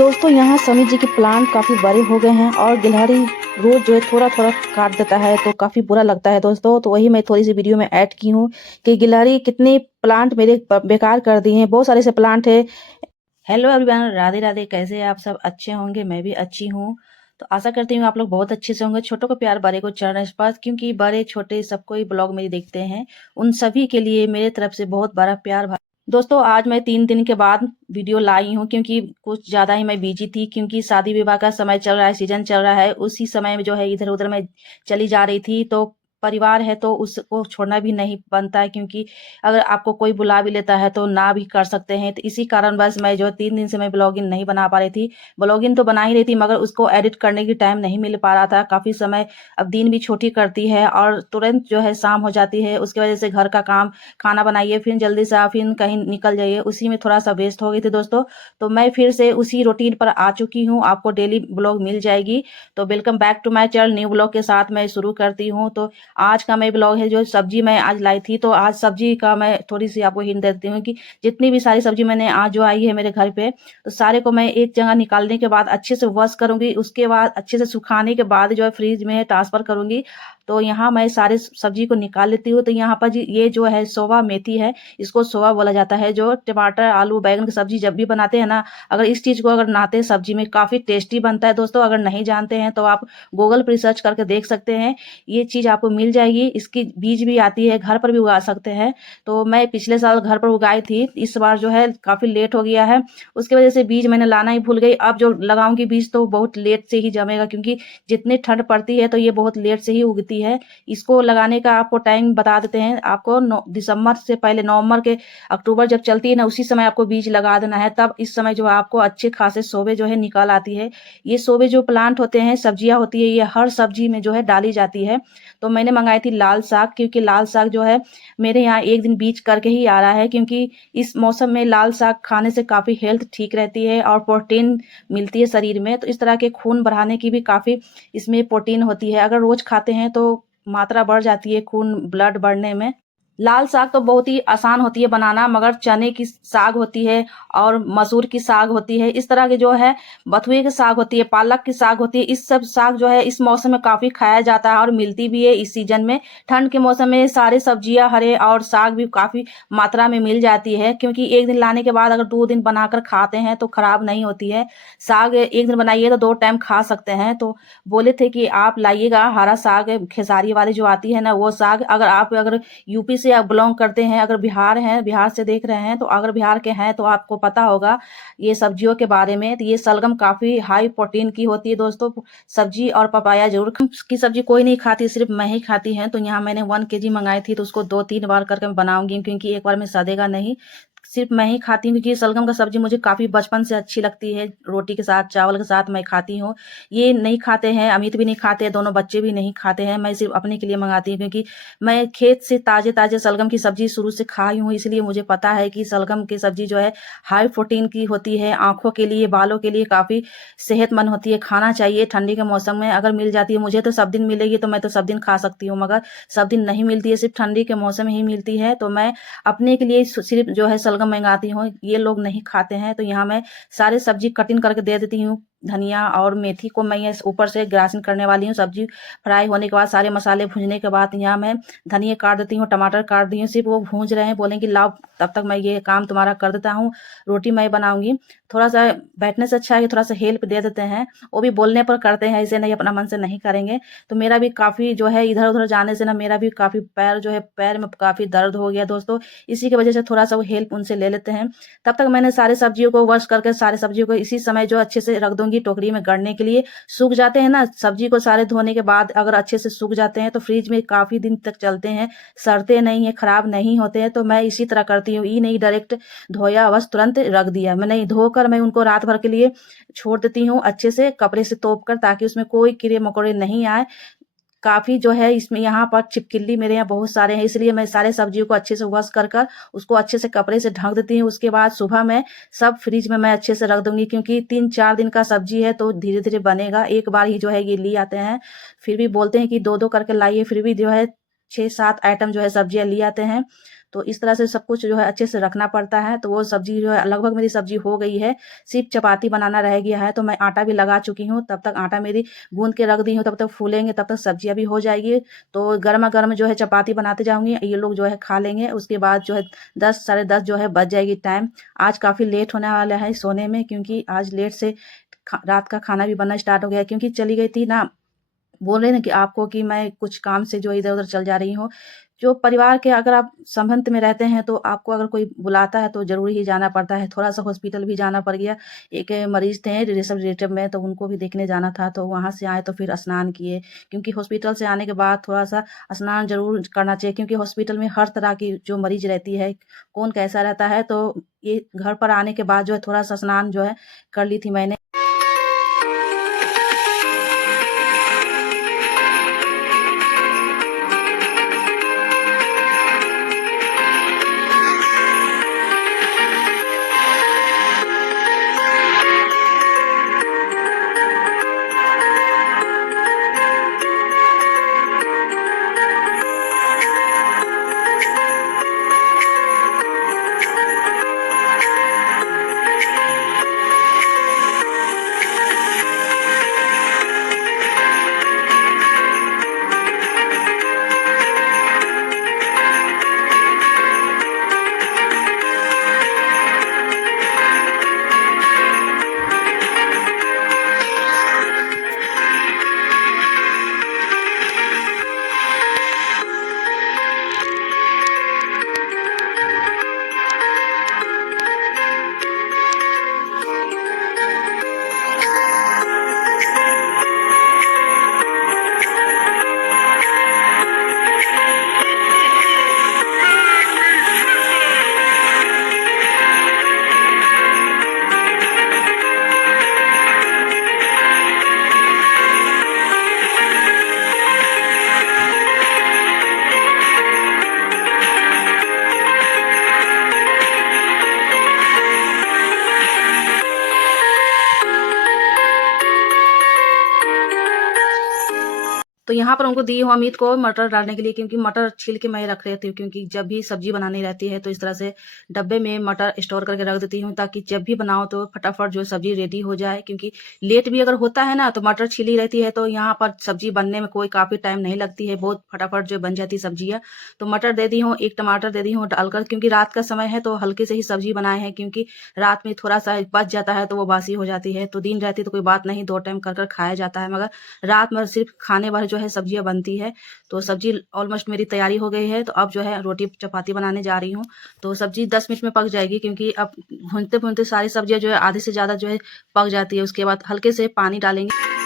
दोस्तों यहाँ सनी जी के प्लांट काफ़ी बड़े हो गए हैं और गिलहरी रोज जो है थोड़ा थोड़ा काट देता है तो काफ़ी बुरा लगता है दोस्तों। तो वही मैं थोड़ी सी वीडियो में ऐड की हूँ कि गिलहरी कितने प्लांट मेरे बेकार कर दिए हैं। बहुत सारे से प्लांट है। Hello everyone, Radhe Radhe. कैसे हैं आप सब? अच्छे होंगे, मैं भी अच्छी हूँ। तो आशा करती हूँ आप लोग बहुत अच्छे से होंगे। छोटों को प्यार, बड़े को चरण स्पर्श, क्योंकि बड़े छोटे सबको ही ब्लॉग मेरी देखते हैं। उन सभी के लिए मेरे तरफ से बहुत बड़ा प्यार। दोस्तों आज मैं 3 दिन के बाद वीडियो लाई हूँ, क्योंकि कुछ ज़्यादा ही मैं बिजी थी, क्योंकि शादी विवाह का समय चल रहा है, सीजन चल रहा है। उसी समय में जो है इधर उधर मैं चली जा रही थी। तो परिवार है तो उसको छोड़ना भी नहीं बनता है, क्योंकि अगर आपको कोई बुला भी लेता है तो ना भी कर सकते हैं। तो इसी कारण बस मैं जो 3 दिन से मैं ब्लॉगिंग नहीं बना पा रही थी। ब्लॉगिंग तो बना ही रही थी, मगर उसको एडिट करने की टाइम नहीं मिल पा रहा था। काफ़ी समय अब दिन भी छोटी करती है और तुरंत जो है शाम हो जाती है। उसकी वजह से घर का काम, खाना बनाइए, फिर जल्दी से आप फिर कहीं निकल जाइए, उसी में थोड़ा सा वेस्ट हो गई थी दोस्तों। तो मैं फिर से उसी रूटीन पर आ चुकी हूँ। आपको डेली ब्लॉग मिल जाएगी। तो welcome back to my channel. New blog के साथ मैं शुरू करती हूँ। तो आज का मैं ब्लॉग है, जो सब्जी मैं आज लाई थी, तो आज सब्जी का मैं थोड़ी सी आपको हिंट देती हूँ कि जितनी भी सारी सब्जी मैंने आज जो आई है मेरे घर पे, तो सारे को मैं एक जगह निकालने के बाद अच्छे से वॉश करूंगी। उसके बाद अच्छे से सुखाने के बाद जो है फ्रिज में ट्रांसफर करूंगी। तो यहाँ मैं सारे सब्जी को निकाल लेती हूँ। तो यहाँ पर ये जो है सोवा मेथी है, इसको सोवा बोला जाता है। जो टमाटर, आलू, बैगन की सब्जी जब भी बनाते हैं ना, अगर इस चीज को अगर बनाते हैं सब्जी में, काफी टेस्टी बनता है दोस्तों। अगर नहीं जानते हैं तो आप गूगल पर रिसर्च करके देख सकते हैं। ये चीज आपको मिल जाएगी। इसकी बीज भी आती है, घर पर भी उगा सकते हैं। तो मैं पिछले साल घर पर उगाई थी, इस बार जो है काफी लेट हो गया है, उसकी वजह से बीज मैंने लाना ही भूल गई। अब जो लगाऊंगी बीज तो बहुत लेट से ही जमेगा, क्योंकि जितनी ठंड पड़ती है तो ये बहुत लेट से ही उगती है। इसको लगाने का आपको टाइम बता देते हैं। आपको दिसंबर से पहले, नवंबर के अक्टूबर जब चलती है ना, उसी समय आपको बीज लगा देना है। तब इस समय जो आपको अच्छे खासे शोभे जो है निकल आती है। ये शोभे जो प्लांट होते हैं, सब्जियां होती है, ये हर सब्जी में जो है डाली जाती है। तो मैंने मंगाई थी लाल साग, क्योंकि लाल साग जो है मेरे यहाँ एक दिन बीज करके ही आ रहा है, क्योंकि इस मौसम में लाल साग खाने से काफी हेल्थ ठीक रहती है और प्रोटीन मिलती है शरीर में। तो इस तरह के खून बढ़ाने की भी काफी इसमें प्रोटीन होती है। अगर रोज खाते हैं तो मात्रा बढ़ जाती है खून, ब्लड बढ़ने में। लाल साग तो बहुत ही आसान होती है बनाना, मगर चने की साग होती है और मसूर की साग होती है, इस तरह के जो है बथुए की साग होती है, पालक की साग होती है। इस सब साग जो है इस मौसम में काफी खाया जाता है और मिलती भी है इस सीजन में। ठंड के मौसम में सारे सब्जियां, हरे और साग भी काफी मात्रा में मिल जाती है, क्योंकि एक दिन लाने के बाद अगर 2 दिन बनाकर खाते हैं तो खराब नहीं होती है। साग एक दिन बनाइए तो 2 टाइम खा सकते हैं। तो बोले थे कि आप लाइएगा हरा साग, खेसारी वाली जो आती है ना, वो साग। अगर यूपी से आप बिलोंग करते हैं, अगर बिहार हैं, बिहार से देख रहे हैं, तो अगर बिहार के हैं तो आपको पता होगा ये सब्जियों के बारे में। तो ये सलगम काफी हाई प्रोटीन की होती है दोस्तों। सब्जी और पपाया जरूर। की सब्जी कोई नहीं खाती, सिर्फ मैं ही खाती है। तो यहाँ मैंने 1 kg मंगाई थी, तो उसको 2-3 बार करके बनाऊंगी, क्योंकि एक बार में सदेगा नहीं। सिर्फ मैं ही खाती हूँ, क्योंकि सलगम का सब्जी मुझे काफी बचपन से अच्छी लगती है। रोटी के साथ, चावल के साथ मैं खाती हूँ। ये नहीं खाते हैं, अमित भी नहीं खाते हैं, दोनों बच्चे भी नहीं खाते हैं। मैं सिर्फ अपने के लिए मंगाती हूँ, क्योंकि मैं खेत से ताजे ताजे सलगम की सब्जी शुरू से खाई हूँ, इसलिए मुझे पता है कि सलगम की सब्जी जो है हाई प्रोटीन की होती है। आंखों के लिए, बालों के लिए काफी सेहतमंद होती है। खाना चाहिए ठंडी के मौसम में। अगर मिल जाती है, मुझे तो सब दिन मिलेगी तो मैं तो सब दिन खा सकती हूँ, मगर सब दिन नहीं मिलती है, सिर्फ ठंडी के मौसम में ही मिलती है। तो मैं अपने के लिए सिर्फ जो है सलगम मंगाती हूँ। ये लोग नहीं खाते हैं। तो यहाँ मैं सारे सब्जी कटिंग करके दे देती हूँ। धनिया और मेथी को मैं ये ऊपर से ग्रासिंग करने वाली हूँ। सब्जी फ्राई होने के बाद, सारे मसाले भूनने के बाद, यहाँ मैं धनिया काट देती हूँ, टमाटर काट दी हूँ। सिर्फ वो भूंज रहे हैं, बोलेंगे लाओ तब तक मैं ये काम तुम्हारा कर देता हूँ। रोटी मैं बनाऊंगी। थोड़ा सा बैठने से अच्छा है कि थोड़ा सा हेल्प दे देते हैं। वो भी बोलने पर करते हैं, ऐसे नहीं अपना मन से नहीं करेंगे। तो मेरा भी काफी जो है इधर उधर जाने से ना, मेरा भी काफी पैर जो है, पैर में काफी दर्द हो गया दोस्तों। इसी की वजह से थोड़ा सा वो हेल्प उनसे ले लेते हैं। तब तक मैंने सारे सब्जियों को वॉश करके, सारे सब्जियों को इसी समय जो अच्छे से रख दूंगी टोकरी में गड़ने के लिए। सूख जाते हैं ना सब्जी को, सारे धोने के बाद अगर अच्छे से सूख जाते हैं तो फ्रिज में काफी दिन तक चलते हैं, सड़ते नहीं है, खराब नहीं होते हैं। तो मैं इसी तरह करती हूँ। ये नहीं डायरेक्ट धोया बस तुरंत रख दिया, मैं नहीं, धोकर मैं उनको रात भर के लिए छोड़ देती हूँ अच्छे से कपड़े से तोप कर, ताकि उसमें कोई कीड़े मकोड़े नहीं आए। काफी जो है इसमें यहाँ पर छिपकली मेरे यहाँ बहुत सारे हैं, इसलिए मैं सारे सब्जियों को अच्छे से वॉश कर कर उसको अच्छे से कपड़े से ढक देती हूँ। उसके बाद सुबह में सब फ्रिज में मैं अच्छे से रख दूंगी, क्योंकि 3-4 दिन का सब्जी है तो धीरे धीरे बनेगा। एक बार ही जो है ये ले आते हैं, फिर भी बोलते हैं कि 2-2 करके लाइए, फिर भी जो है 6-7 आइटम जो है सब्जियाँ ले आते हैं। तो इस तरह से सब कुछ जो है अच्छे से रखना पड़ता है। तो वो सब्जी जो है लगभग मेरी सब्जी हो गई है, सिर्फ़ चपाती बनाना रह गया है। तो मैं आटा भी लगा चुकी हूँ, तब तक आटा मेरी गूँध के रख दी हूँ, तब तक फूलेंगे, तब तक सब्जियाँ भी हो जाएगी। तो गरमा-गरम जो है चपाती बनाते जाऊँगी, ये लोग जो है खा लेंगे। उसके बाद जो है 10 साढ़े 10 जो है बज जाएगी टाइम। आज काफ़ी लेट होने वाला है सोने में, क्योंकि आज लेट से रात का खाना भी बनना स्टार्ट हो गया है, क्योंकि चली गई थी ना, बोल रहे हैं ना कि आपको कि मैं कुछ काम से जो इधर-उधर चल जा रही हूँ। जो परिवार के अगर आप संबंध में रहते हैं, तो आपको अगर कोई बुलाता है तो ज़रूर ही जाना पड़ता है। थोड़ा-सा हॉस्पिटल भी जाना पड़ गया। एक मरीज़ थे रिलेटिव में, तो उनको भी देखने जाना था, तो वहाँ से आए तो फिर स्नान किए। क्योंकि हॉस्पिटल से आने के बाद थोड़ा-सा स्नान ज़रूर करना चाहिए, क्योंकि हॉस्पिटल में हर तरह की जो मरीज़ रहती है, कौन कैसा रहता है। तो ये घर पर आने के बाद जो है थोड़ा-सा स्नान जो है कर ली थी मैंने। तो यहाँ पर उनको दी हूँ अमित को मटर डालने के लिए, क्योंकि मटर छील के मैं रख रहती हूँ, क्योंकि जब भी सब्जी बनानी रहती है तो इस तरह से डब्बे में मटर स्टोर करके रख देती हूँ, ताकि जब भी बनाओ तो फटाफट जो सब्जी रेडी हो जाए। क्योंकि लेट भी अगर होता है ना, तो मटर छीली रहती है तो यहाँ पर सब्जी बनने में कोई काफ़ी टाइम नहीं लगती है, बहुत फटाफट जो बन जाती है सब्जियाँ। तो मटर दे दी हूँ, 1 टमाटर दे दी हूँ डालकर, क्योंकि रात का समय है तो हल्के से ही सब्जी बनाए हैं, क्योंकि रात में थोड़ा-सा बच जाता है तो वो बासी हो जाती है। तो दिन रहती तो कोई बात नहीं, 2 टाइम कर खाया जाता है, मगर रात में सिर्फ़ खाने भर जो है सब्जियाँ बनती है। तो सब्जी ऑलमोस्ट मेरी तैयारी हो गई है, तो अब जो है रोटी चपाती बनाने जा रही हूँ। तो सब्जी 10 मिनट में पक जाएगी, क्योंकि अब भूनते-भूनते सारी सब्जियाँ जो है आधे से ज़्यादा जो है पक जाती है। उसके बाद हल्के से पानी डालेंगे।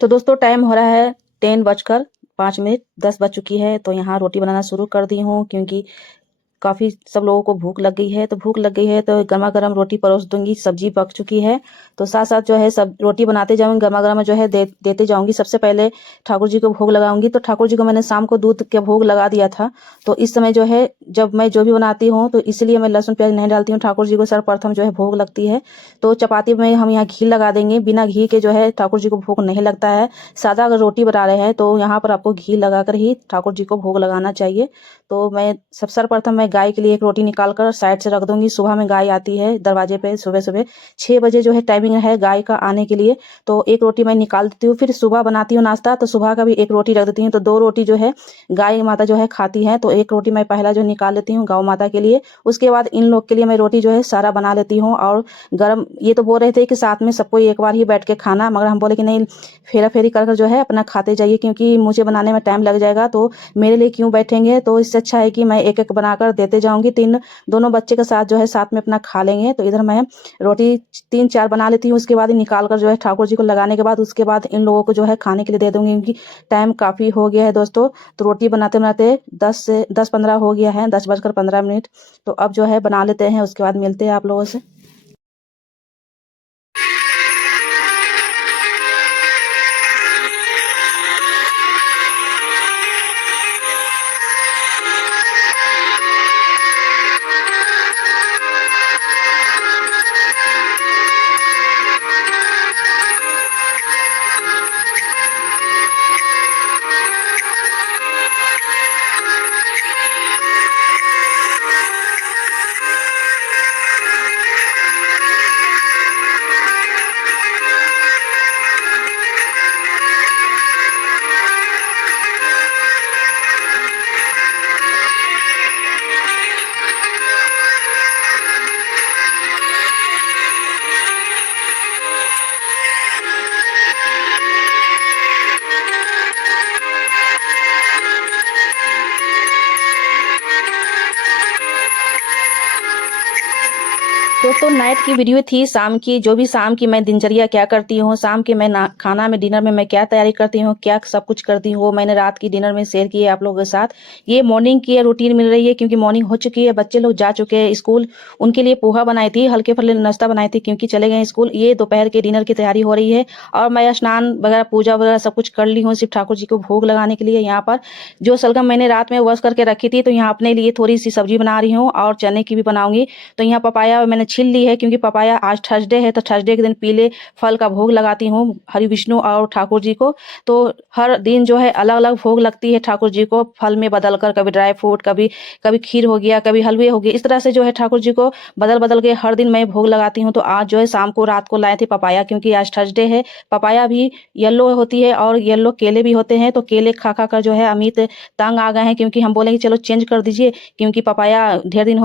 तो दोस्तों टाइम हो रहा है 10 बजकर 5 मिनट, 10 बज चुकी है। तो यहाँ रोटी बनाना शुरू कर दी हूँ, क्योंकि काफ़ी सब लोगों को भूख लग गई है। तो भूख लग गई है तो गरमा-गरम रोटी परोस दूँगी, सब्ज़ी पक चुकी है। तो साथ-साथ जो है सब रोटी बनाते जाऊँगी, गरमा-गरम जो है देते जाऊँगी। सबसे पहले ठाकुर जी को भोग लगाऊँगी। तो ठाकुर जी को मैंने शाम को दूध के भोग लगा दिया था। तो इस समय जो है जब मैं जो भी बनाती हूँ तो इसलिए मैं लहसुन प्याज़ नहीं डालती हूँ। ठाकुर जी को सर्वप्रथम जो है भोग लगती है। तो चपाती में हम यहाँ घी लगा देंगे। बिना घी के जो है ठाकुर जी को भोग नहीं लगता है। सादा अगर रोटी बना रहे हैं तो यहाँ पर आपको घी लगाकर ही ठाकुर जी को भोग लगाना चाहिए। तो मैं सर्वप्रथम मैं गाय के लिए एक रोटी निकाल कर साइड से रख दूंगी। सुबह में गाय आती है दरवाजे पे, सुबह सुबह 6 बजे जो है टाइमिंग है गाय का आने के लिए। तो एक रोटी मैं निकाल देती हूँ। फिर सुबह बनाती हूँ नाश्ता, तो सुबह का भी एक रोटी रख देती हूँ। तो 2 रोटी जो है गाय माता जो है खाती है। तो एक रोटी मैं पहला जो निकाल लेती हूँ गौ माता के लिए। उसके बाद इन लोग के लिए मैं रोटी जो है सारा बना लेती हूँ। और गरम, ये तो बोल रहे थे कि साथ में सबको एक बार ही बैठ के खाना, मगर हम बोले कि नहीं, फेरा फेरी कर जो है अपना खाते जाइए, क्योंकि मुझे बनाने में टाइम लग जाएगा, तो मेरे लिए क्यों बैठेंगे। तो इससे अच्छा है कि मैं एक एक बनाकर देते जाऊंगी। दोनों बच्चे के साथ जो है साथ में अपना खा लेंगे। तो इधर मैं रोटी 3-4 बना लेती हूँ। उसके बाद निकाल कर जो है ठाकुर जी को लगाने के बाद उसके बाद इन लोगों को जो है खाने के लिए दे दूंगी, क्योंकि टाइम काफ़ी हो गया है दोस्तों। तो रोटी बनाते बनाते 10-15 हो गया है, 10:15। तो अब जो है बना लेते हैं, उसके बाद मिलते हैं आप लोगों से। दोस्तों नाइट की वीडियो थी, शाम की, जो भी शाम की मैं दिनचर्या क्या करती हूँ, शाम के मैं खाना में डिनर में मैं क्या तैयारी करती हूँ, क्या सब कुछ करती हूँ, वो मैंने रात की डिनर में शेयर की है आप लोगों के साथ। ये मॉर्निंग की रूटीन मिल रही है, क्योंकि मॉर्निंग हो चुकी है, बच्चे लोग जा चुके हैं स्कूल। उनके लिए पोहा बनाई थी, हल्के फुल्के नाश्ता बनाई थी, क्योंकि चले गए स्कूल। ये दोपहर के डिनर की तैयारी हो रही है। और मैं स्नान वगैरह पूजा वगैरह सब कुछ कर ली हूँ, सिर्फ ठाकुर जी को भोग लगाने के लिए। यहाँ पर जो सलगम मैंने रात में वॉश करके रखी थी, तो यहाँ अपने लिए थोड़ी सी सब्जी बना रही हूँ और चने की भी बनाऊंगी। तो यहाँ पपाया मैंने छील ली है, क्योंकि पपाया आज थर्सडे है, तो थर्सडे के दिन पीले फल का भोग लगाती हूँ हरि विष्णु और ठाकुर जी को। तो हर दिन जो है अलग अलग भोग लगती है ठाकुर जी को, फल में बदल कर, कभी ड्राई फ्रूट, कभी कभी खीर हो गया, कभी हलवे हो गए, इस तरह से जो है ठाकुर जी को बदल बदल के हर दिन मैं भोग लगाती हूँ। तो आज जो है शाम को रात को लाए थे पपाया, क्योंकि आज थर्सडे है। पपाया भी येलो होती है और येलो केले भी होते हैं। तो केले खा खा कर जो है अमित तंग आ गए हैं, क्योंकि हम बोले कि चलो चेंज कर दीजिए, क्योंकि पपाया ढेर दिन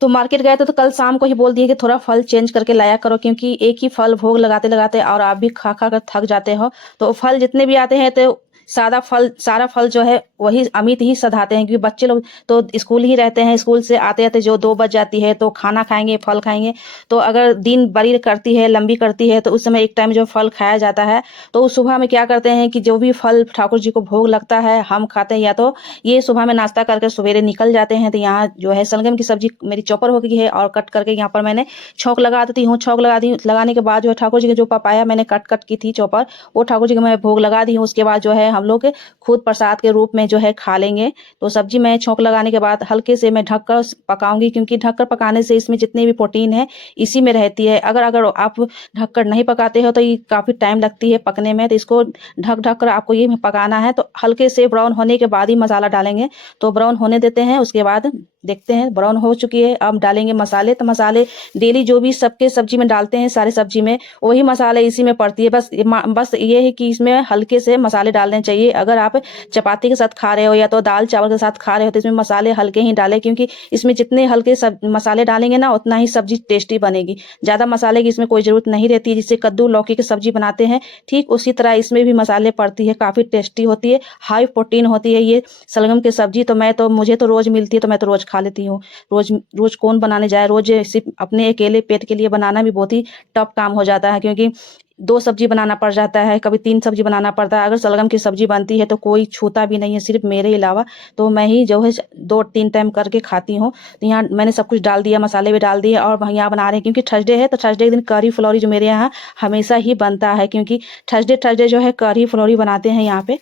तो मार्केट गए थे, तो कल शाम को ही बोल दिए कि थोड़ा फल चेंज करके लाया करो, क्योंकि एक ही फल भोग लगाते लगाते और आप भी खा खा कर थक जाते हो। तो फल जितने भी आते हैं, तो सारा फल जो है वही अमित ही सधाते हैं, क्योंकि बच्चे लोग तो स्कूल ही रहते हैं। स्कूल से आते आते जो 2 बज जाती है, तो खाना खाएंगे, फल खाएंगे। तो अगर दिन बड़ी करती है, लंबी करती है, तो उस समय एक टाइम जो फल खाया जाता है। तो उस सुबह में क्या करते हैं कि जो भी फल ठाकुर जी को भोग लगता है हम खाते हैं, या तो ये सुबह में नाश्ता करके सवेरे निकल जाते हैं। तो यहाँ जो है शलगम की सब्जी मेरी चॉपर हो गई है, और कट करके यहाँ पर मैंने छौंक लगा देती हूँ। छौंक लगाने के बाद जो है ठाकुर जी के जो पपाया मैंने कट की थी चॉपर, वो ठाकुर जी को मैं भोग लगा दी हूँ। उसके बाद जो है हम लोग खुद प्रसाद के रूप में जो है खा लेंगे। तो सब्जी मैं छौंक लगाने के बाद हल्के से मैं ढककर पकाऊंगी, क्योंकि ढककर पकाने से इसमें जितने भी प्रोटीन है इसी में रहती है। अगर अगर आप ढककर नहीं पकाते हो तो ये काफ़ी टाइम लगती है पकने में, तो इसको ढक ढक कर आपको ये पकाना है। तो हल्के से ब्राउन होने के बाद ही मसाला डालेंगे। तो ब्राउन होने देते हैं, उसके बाद देखते हैं ब्राउन हो चुकी है। अब डालेंगे मसाले। तो मसाले डेली जो भी सबके सब्जी में डालते हैं, सारे सब्जी में वही मसाले इसी में पड़ती है। बस ये है कि इसमें हल्के से मसाले डालने चाहिए। अगर आप चपाती के साथ खा रहे हो या तो दाल चावल के साथ खा रहे हो तो इसमें मसाले हल्के ही डालें, क्योंकि इसमें जितने हल्के मसाले डालेंगे ना उतना ही सब्जी टेस्टी बनेगी। ज़्यादा मसाले की इसमें कोई ज़रूरत नहीं रहती है। जिससे कद्दू लौकी की सब्जी बनाते हैं ठीक उसी तरह इसमें भी मसाले पड़ती है। काफ़ी टेस्टी होती है, हाई प्रोटीन होती है ये शलगम की सब्जी। तो मुझे तो रोज़ मिलती है तो मैं तो रोज़ खा लेती हूँ। रोज़ रोज़ कौन बनाने जाए, रोज़ सिर्फ अपने अकेले पेट के लिए बनाना भी बहुत ही टफ काम हो जाता है, क्योंकि 2 सब्जी बनाना पड़ जाता है, कभी 3 सब्जी बनाना पड़ता है। अगर शलगम की सब्जी बनती है तो कोई छूता भी नहीं है, सिर्फ मेरे अलावा। तो मैं ही जो है 2-3 टाइम करके खाती हूँ। तो यहाँ मैंने सब कुछ डाल दिया, मसाले भी डाल दिए और यहाँ बना रहे हैं, क्योंकि थर्सडे है तो थर्सडे के दिन कढ़ी फुलौरी जो मेरे यहाँ हमेशा ही बनता है, क्योंकि थर्सडे जो है कढ़ी फुलौरी बनाते हैं यहाँ पे।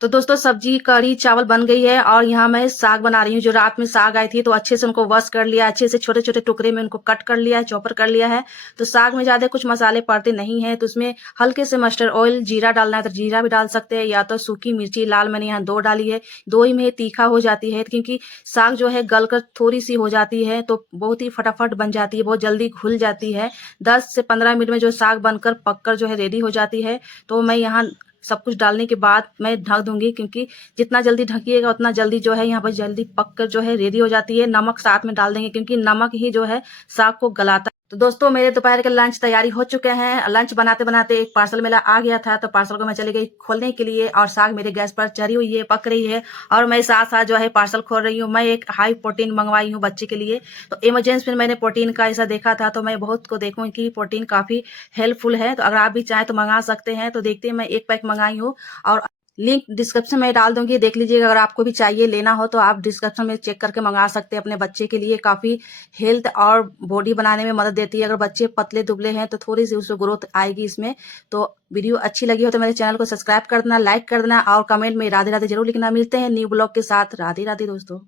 तो दोस्तों सब्जी कढ़ी चावल बन गई है और यहाँ मैं साग बना रही हूँ। जो रात में साग आई थी तो अच्छे से उनको वॉश कर लिया, अच्छे से छोटे छोटे टुकड़े में उनको कट कर लिया है, चॉपर कर लिया है। तो साग में ज़्यादा कुछ मसाले पड़ते नहीं हैं, तो उसमें हल्के से मस्टर्ड ऑयल जीरा डालना है तो जीरा भी डाल सकते हैं, या तो सूखी मिर्ची लाल मैंने यहाँ 2 डाली है। 2 ही में तीखा हो जाती है, क्योंकि साग जो है गल कर थोड़ी सी हो जाती है तो बहुत ही फटाफट बन जाती है, बहुत जल्दी घुल जाती है। 10 से 15 मिनट में जो साग बनकर पककर जो है रेडी हो जाती है। तो मैं यहाँ सब कुछ डालने के बाद मैं ढक दूंगी, क्योंकि जितना जल्दी ढकिएगा उतना जल्दी जो है यहाँ पर जल्दी पक कर जो है रेडी हो जाती है। नमक साथ में डाल देंगे, क्योंकि नमक ही जो है साग को गलाता है। तो दोस्तों मेरे दोपहर के लंच तैयारी हो चुके हैं। लंच बनाते बनाते एक पार्सल मेरा आ गया था, तो पार्सल को मैं चली गई खोलने के लिए और साग मेरे गैस पर चढ़ी हुई है, पक रही है और मैं साथ साथ जो है पार्सल खोल रही हूँ। मैं एक हाई प्रोटीन मंगवाई हूँ बच्चे के लिए। तो इमरजेंसी में मैंने प्रोटीन का ऐसा देखा था, तो मैं बहुत को देखूँ कि प्रोटीन काफ़ी हेल्पफुल है। तो अगर आप भी चाहें तो मंगा सकते हैं। तो देखते हैं, मैं 1 पैक मंगाई हूँ और लिंक डिस्क्रिप्शन में डाल दूंगी, देख लीजिएगा। अगर आपको भी चाहिए लेना हो तो आप डिस्क्रिप्शन में चेक करके मंगा सकते हैं अपने बच्चे के लिए। काफ़ी हेल्थ और बॉडी बनाने में मदद देती है। अगर बच्चे पतले दुबले हैं तो थोड़ी सी उसमें ग्रोथ आएगी इसमें। तो वीडियो अच्छी लगी हो तो मेरे चैनल को सब्सक्राइब कर देना, लाइक कर देना और कमेंट में राधे राधे जरूर लिखना। मिलते हैं न्यू ब्लॉग के साथ। राधे राधे दोस्तों।